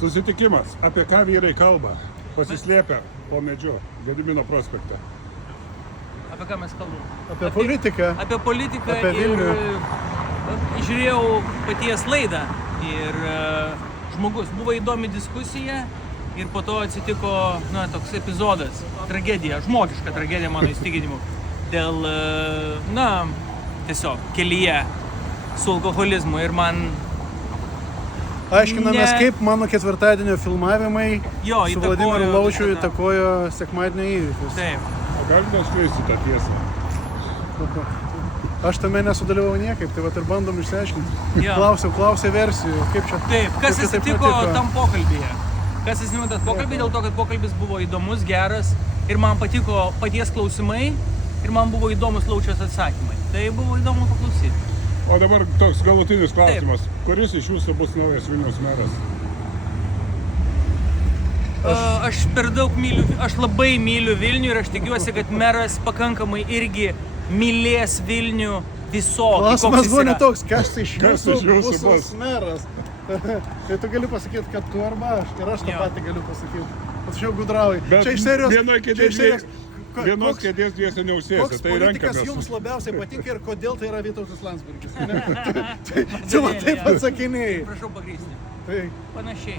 Susitikimas. Apie ką vyrai kalba? Pasislėpę po medžiu Gedimino prospekte. Apie ką mes kalbam? Apie politiką. Apie politiką Apie Vilnių. ir žiūrėjau paties laidą ir žmogus, buvo įdomi diskusija ir po to atsitiko, toks epizodas, tragedija, žmogiška tragedija mano įstikinimu dėl, tiesiog kelyje su alkoholizmu ir man Aiškinamės, kaip mano ketvirtadienio filmavimai Jo, su įtakojo Vladimiru Laučiu visą tą. įtakojo sekmadienio įvykius. taip. O galite atskleisti tą tiesą? Aš tame nesudalyvau niekaip, tai vat ir bandom išsiaiškinti. Jo. Klausė versijų, kaip čia. Taip, kas kaip čia taip atsitiko nutiko. tam pokalbyje? Kas atsitiko tas pokalbį dėl to, kad pokalbis buvo įdomus, geras ir man patiko paties klausimai ir man buvo įdomus Laučiaus atsakymai. Tai buvo įdomu paklausyti. O dabar toks galutinis klausimas. Kuris iš jūsų bus naujas Vilniaus meras? Aš per daug myliu, aš labai myliu Vilnių ir aš tikiuosi, kad meras pakankamai irgi mylės Vilnių visokį. Klausimas buvo netoks, kas iš Kas iš jūsų jūsų bus bus? meras. Tai tu gali pasakyti, kad tu arba aš. Ir aš tą Jo. patį galiu pasakyti. Aš jau gudrauju. Bet Čia iš serijos. vienoj čia kėdės iš serijos- vienos koks- kėdės dviese neužsėsi, Koks tai politikas renkamės. jums labiausiai patinka ir kodėl tai yra Vytautas Landsbergis? Tu va taip atsakinėjai. Prašau pagrysti. Tai, Panašiai.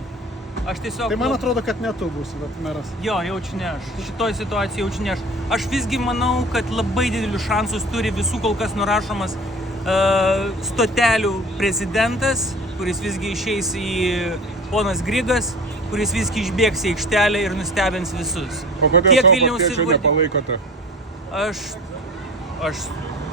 Aš tiesiog... tai man atrodo, kad ne tu būsi vat meras. Jo, jaučiu ne aš. Šitoj situacijai jaučiu ne aš. Aš visgi manau, kad labai didelius šansus turi visų kol kas nurašomas stotelių prezidentas, kuris visgi išeis į ponas Grigas, kuris visgi išbėgs į aikštelę ir nustebins visus. O kodėl Tiek savo Vilniaus partiečio savivaldy- nepalaikote? Aš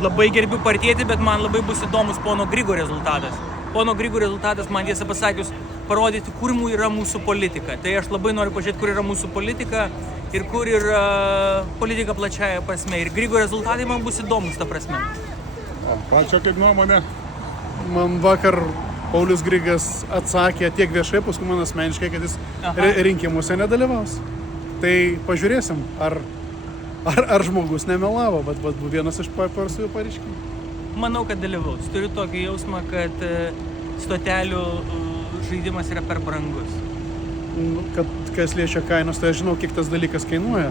labai gerbiu partietį, bet man labai bus įdomus pono Grigo rezultatas. Pono Grigo rezultatas, man tiesą pasakius, parodyti, kur yra mūsų politika. Tai aš labai noriu pažiūrėti, kur yra mūsų politika ir kur yra politika plačiaja prasme. Ir Grigo rezultatai man bus įdomus ta prasme. O pačio kaip nuomonė? Man vakar Paulius Grigas atsakė tiek viešai, paskui man asmeniškai, kad jis Aha. rinkimuose nedalyvaus. Tai pažiūrėsim, ar žmogus nemelavo, bet buvo vienas iš parsųjų pareiškimų. Manau, kad dalyvaus. Turiu tokį jausmą, kad stotelių žaidimas yra per brangus. Kad kas liečia kainos, tai aš žinau, kiek tas dalykas kainuoja.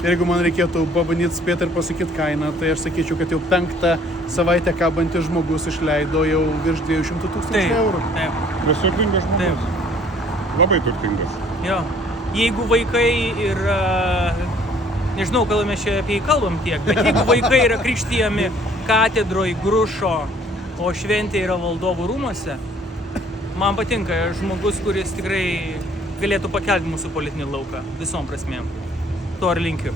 Ir jeigu man reikėtų pabandyti spėti ir pasakyti kainą, tai aš sakyčiau, kad jau 5 savaitę kabantis žmogus išleido jau virš 200 000 eurų. Taip. Nesutingas žmogus. Labai turtingas. Jo. Jeigu vaikai ir, nežinau, gal mes čia apie jį kalbam tiek, bet jeigu vaikai yra krikštijami katedroj Grušo, o šventė yra valdovų rūmuose, man patinka žmogus, kuris tikrai galėtų pakelti mūsų politinį lauką visom prasmėm. To ir linkiu.